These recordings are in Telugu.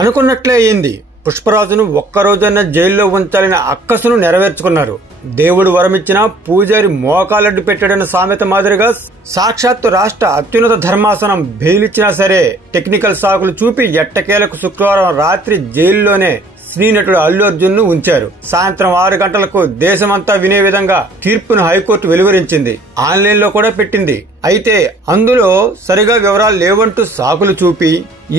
అనుకున్నట్లే అయింది. పుష్పరాజును ఒక్కరోజన్నా జైల్లో ఉంచాలని అక్కసును నెరవేర్చుకున్నారు. దేవుడు వరమిచ్చినా పూజారి మోకాలడ్డు పెట్టాడన్న సామెత మాదిరిగా సాక్షాత్తు రాష్ట్ర అత్యున్నత ధర్మాసనం బెయిలిచ్చినా సరే టెక్నికల్ సాకులు చూపి ఎట్టకేలకు శుక్రవారం రాత్రి జైల్లోనే సినీ నటుడు అల్లు అర్జున్ ను ఉంచారు. సాయంత్రం 6 గంటలకు దేశమంతా వినే విధంగా తీర్పును హైకోర్టు వెలువరించింది. ఆన్లైన్ లో కూడా పెట్టింది. అయితే అందులో సరిగా వివరాలు లేవంటూ సాకులు చూపి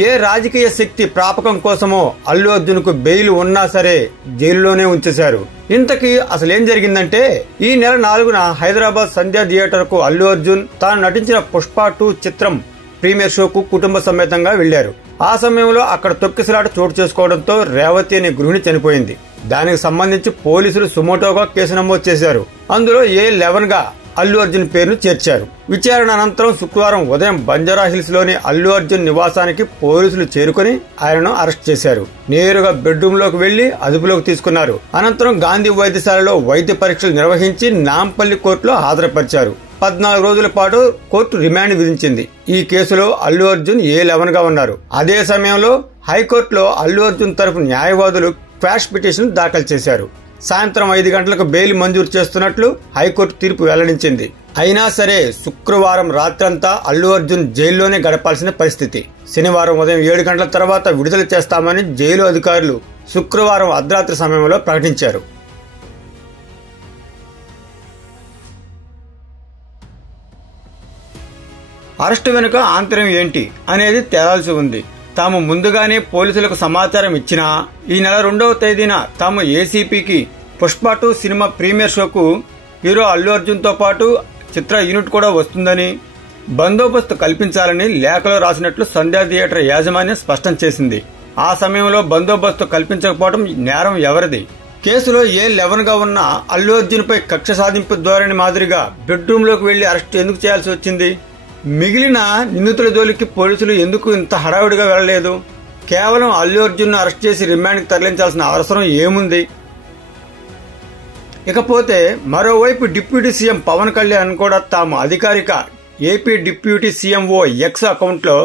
ఏ రాజకీయ శక్తి ప్రాపకం కోసమో అల్లు అర్జున్ కు బెయిల్ ఉన్నా సరే జైలులోనే ఉంచేశారు. ఇంతకీ అసలేం జరిగిందంటే ఈ నెల 4న హైదరాబాద్ సంధ్యా థియేటర్ కు అల్లు అర్జున్ తాను నటించిన పుష్ప 2 చిత్రం ప్రీమియర్ షోకు కుటుంబ సమేతంగా వెళ్లారు. ఆ సమయంలో అక్కడ తొక్కిసలాట చోటు చేసుకోవడంతో రేవతి అనే గృహిణి చనిపోయింది. దానికి సంబంధించి పోలీసులు సుమోటోగా కేసు నమోదు చేశారు. అందులో A11 గా అల్లు అర్జున్ పేరును చేర్చారు. విచారణ అనంతరం శుక్రవారం ఉదయం బంజారా హిల్స్ లోని అల్లు అర్జున్ నివాసానికి పోలీసులు చేరుకుని ఆయనను అరెస్ట్ చేశారు. నేరుగా బెడ్రూమ్ లోకి వెళ్లి అదుపులోకి తీసుకున్నారు. అనంతరం గాంధీ వైద్యశాలలో వైద్య పరీక్షలు నిర్వహించి నాంపల్లి కోర్టులో హాజరుపరిచారు. 14 రోజుల పాటు కోర్టు రిమాండ్ విధించింది. ఈ కేసులో అల్లు అర్జున్ A11 గా ఉన్నారు. అదే సమయంలో హైకోర్టులో అల్లు అర్జున్ తరఫు న్యాయవాదులు క్వాష్ పిటిషన్ దాఖలు చేశారు. సాయంత్రం 5 గంటలకు బెయిల్ మంజూరు చేస్తున్నట్లు హైకోర్టు తీర్పు వెల్లడించింది. అయినా సరే శుక్రవారం రాత్రంతా అల్లు అర్జున్ జైల్లోనే గడపాల్సిన పరిస్థితి. శనివారం ఉదయం 7 గంటల తర్వాత విడుదల చేస్తామని జైలు అధికారులు శుక్రవారం అర్ధరాత్రి సమయంలో ప్రకటించారు. అరెస్టు వెనుక ఆంతర్యం ఏంటి అనేది తేలాల్సి ఉంది. తాము ముందుగానే పోలీసులకు సమాచారం ఇచ్చినా ఈ నెల 2వ తేదీన తాము ఏసీపీకి పుష్ప 2 సినిమా ప్రీమియర్ షోకు హీరో అల్లు అర్జున్ తో పాటు చిత్ర యూనిట్ కూడా వస్తుందని బందోబస్తు కల్పించాలని లేఖలో రాసినట్లు సంధ్యా థియేటర్ యాజమాన్యం స్పష్టం చేసింది. ఆ సమయంలో బందోబస్తు కల్పించకపోవడం నేరం ఎవరిది? కేసులో A11 గా ఉన్న అల్లు అర్జున్ పై కక్ష సాధింపు ధోరణి మాదిరిగా బెడ్రూమ్ లోకి వెళ్లి అరెస్టు ఎందుకు చేయాల్సి వచ్చింది? మిగిలిన నిందితుల జోలికి పోలీసులు ఎందుకు ఇంత హడావుడిగా వెళ్లలేదు? కేవలం అల్లు అర్జున్ ను అరెస్ట్ చేసి రిమాండ్కి తరలించాల్సిన అవసరం ఏముంది? ఇకపోతే మరోవైపు డిప్యూటీ సీఎం పవన్ కళ్యాణ్ కూడా తాము అధికారిక AP deputy CMO X account లో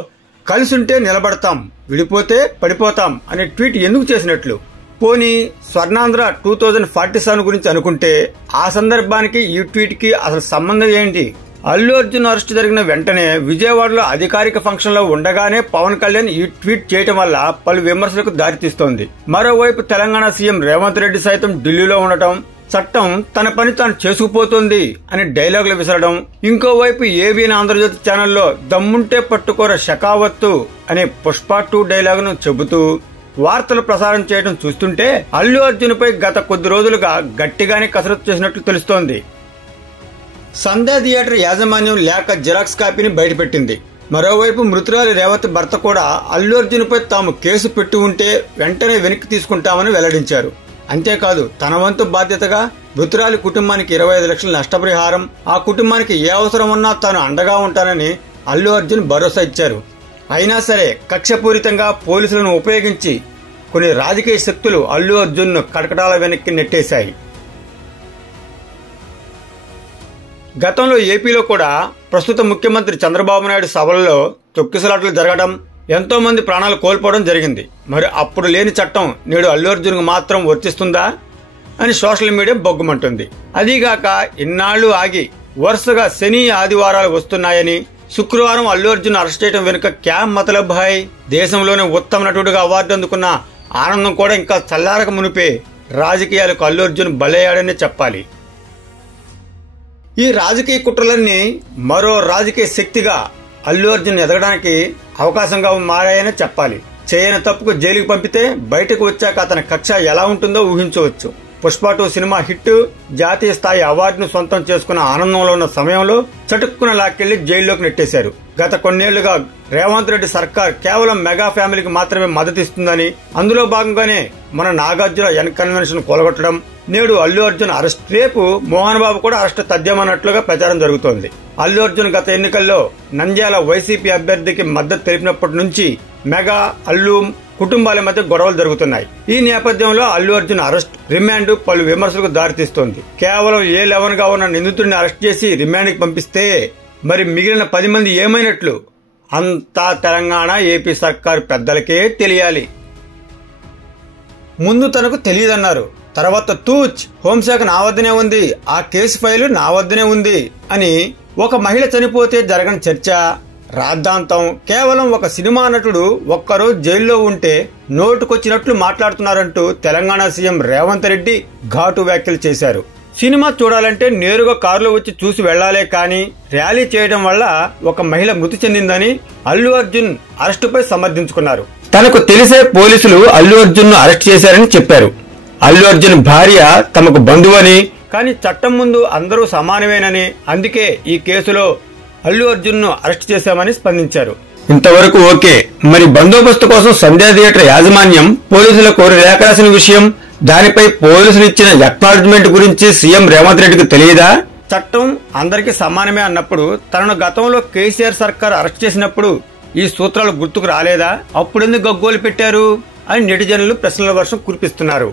కలిసుంటే నిలబడతాం, విడిపోతే పడిపోతాం అనే ట్వీట్ ఎందుకు చేసినట్లు? పోనీ స్వర్ణాంధ్ర 2047 గురించి అనుకుంటే ఆ సందర్భానికి ఈ ట్వీట్ కి అసలు సంబంధం ఏంటి? అల్లు అర్జున్ అరెస్ట్ జరిగిన వెంటనే విజయవాడలో అధికారిక ఫంక్షన్ లో ఉండగానే పవన్ కళ్యాణ్ ఈ ట్వీట్ చేయడం వల్ల పలు విమర్శలకు దారితీస్తోంది. మరోవైపు తెలంగాణ సీఎం రేవంత్ రెడ్డి సైతం ఢిల్లీలో ఉండటం, చట్టం తన పని తాను చేసుకుపోతోంది అని డైలాగులు విసరడం, ఇంకోవైపు ఏబిఎన్ ఆంధ్రజ్యోతి ఛానల్లో దమ్ముంటే పట్టుకోర షకావత్తు అనే పుష్ప 2 డైలాగును చెబుతూ వార్తలు ప్రసారం చేయడం చూస్తుంటే అల్లు అర్జున్ పై గత కొద్ది రోజులుగా గట్టిగానే కసరత్తు చేసినట్లు తెలుస్తోంది. సంధ్యా థియేటర్ యాజమాన్యం లేక జిరాక్స్ కాపీని బయటపెట్టింది. మరోవైపు మృతురాలి రేవతి భర్త కూడా అల్లు అర్జున్ పై తాము కేసు పెట్టి ఉంటే వెంటనే వెనక్కి తీసుకుంటామని వెల్లడించారు. అంతేకాదు తన వంతు బాధ్యతగా మృతురాలి కుటుంబానికి 25 లక్షల నష్టపరిహారం, ఆ కుటుంబానికి ఏ అవసరం ఉన్నా తాను అండగా ఉంటానని అల్లు అర్జున్ భరోసా ఇచ్చారు. అయినా సరే కక్షపూరితంగా పోలీసులను ఉపయోగించి కొన్ని రాజకీయ శక్తులు అల్లు అర్జున్ ను కటకటాల వెనక్కి నెట్టేశాయి. గతంలో ఏపీలో కూడా ప్రస్తుత ముఖ్యమంత్రి చంద్రబాబు నాయుడు సభలలో తొక్కిసలాటలు జరగడం, ఎంతో మంది ప్రాణాలు కోల్పోవడం జరిగింది. మరి అప్పుడు లేని చట్టం నేడు అల్లు అర్జున్ కు మాత్రం వర్తిస్తుందా అని సోషల్ మీడియా బొగ్గుమంటుంది. అదీగాక ఇన్నాళ్లు ఆగి వరుసగా శని ఆదివారాలు వస్తున్నాయని శుక్రవారం అల్లు అర్జున్ అరెస్ట్ చేయడం వెనుక క్యా మతలబ్ హాయ్? దేశంలోనే ఉత్తమ నటుడిగా అవార్డు అందుకున్న ఆనందం కూడా ఇంకా చల్లారక మునిపే రాజకీయాలకు అల్లు అర్జున్ బలయ్యాడనే చెప్పాలి. ఈ రాజకీయ కుట్రలన్నీ మరో రాజకీయ శక్తిగా అల్లు అర్జున్ ఎదగడానికి అవకాశంగా మారాయనే చెప్పాలి. చేయని తప్పుకు జైలుకు పంపితే బయటకు వచ్చాక అతని కక్ష ఎలా ఉంటుందో ఊహించవచ్చు. పుష్ప 2 సినిమా హిట్, జాతీయ స్థాయి అవార్డును సొంతం చేసుకున్న ఆనందంలో ఉన్న సమయంలో చటుక్కున లాక్కెళ్లి జైల్లోకి నెట్టేశారు. గత కొన్నేళ్లుగా రేవంత్ రెడ్డి సర్కార్ కేవలం మెగా ఫ్యామిలీకి మాత్రమే మద్దతిస్తుందని, అందులో భాగంగానే మన నాగార్జున ఎన్ కన్వెన్షన్ కూలగొట్టడం, నేడు అల్లు అర్జున్ అరెస్ట్, రేపు మోహన్ బాబు కూడా అరెస్ట్ తథ్యమన్నట్లుగా ప్రచారం జరుగుతోంది. అల్లు అర్జున్ గత ఎన్నికల్లో నంద్యాల వైసీపీ అభ్యర్థికి మద్దతు తెలిపినప్పటి నుంచి మెగా, అల్లు కుటుంబాల మధ్య గొడవలు జరుగుతున్నాయి. ఈ నేపథ్యంలో అల్లు అర్జున్ అరెస్ట్, రిమాండ్ పలు విమర్శలకు దారితీస్తోంది. కేవలం A11 గా ఉన్న నిందితుడిని అరెస్ట్ చేసి రిమాండ్కి పంపిస్తే మరి మిగిలిన 10 మంది ఏమైనట్లు? అంతా తెలంగాణ, ఏపీ సర్కారు పెద్దలకే తెలియాలి. ముందు తనకు తెలియదన్నారు. తర్వాత తూచ్, హోంశాఖ నా వద్దనే ఉంది, ఆ కేసు ఫైలు నా వద్దనే ఉంది అని ఒక మహిళ చనిపోతే జరగని చర్చ, రాద్ధాంతం, కేవలం ఒక సినిమా నటుడు ఒక్కరోజు జైల్లో ఉంటే నోటుకొచ్చినట్లు మాట్లాడుతున్నారంటూ తెలంగాణ సీఎం రేవంత్ రెడ్డి ఘాటు వ్యాఖ్యలు చేశారు. సినిమా చూడాలంటే నేరుగా కారులో వచ్చి చూసి వెళ్లాలే కానీ ర్యాలీ చేయడం వల్ల ఒక మహిళ మృతి చెందిందని అల్లు అర్జున్ అరెస్టుపై సమర్థించుకున్నారు. తనకు తెలిసే పోలీసులు అల్లు అర్జున్ ను అరెస్ట్ చేశారని చెప్పారు. అల్లు అర్జున్ భార్య తమకు బంధువని, కానీ చట్టం ముందు అందరూ సమానమేనని, అందుకే ఈ కేసులో అల్లు అర్జున్ ను అరెస్ట్ చేశామని స్పందించారు. ఇంతవరకు ఓకే, మరి బందోబస్తు కోసం సంధ్యా థియేటర్ యాజమాన్యం పోలీసులకు లేఖ రాసిన విషయం, దానిపై పోలీసులు ఇచ్చిన అక్నాలెడ్జ్మెంట్ గురించి సీఎం రేవంత్ రెడ్డికి తెలియదా? చట్టం అందరికీ సమానమే అన్నప్పుడు తనను గతంలో కేసీఆర్ సర్కార్ అరెస్ట్ చేసినప్పుడు ఈ సూత్రాలు గుర్తుకు రాలేదా? అప్పుడెందుకు గగ్గోలు పెట్టారు అని నెటిజన్లు ప్రశ్నల వర్షం కురిపిస్తున్నారు.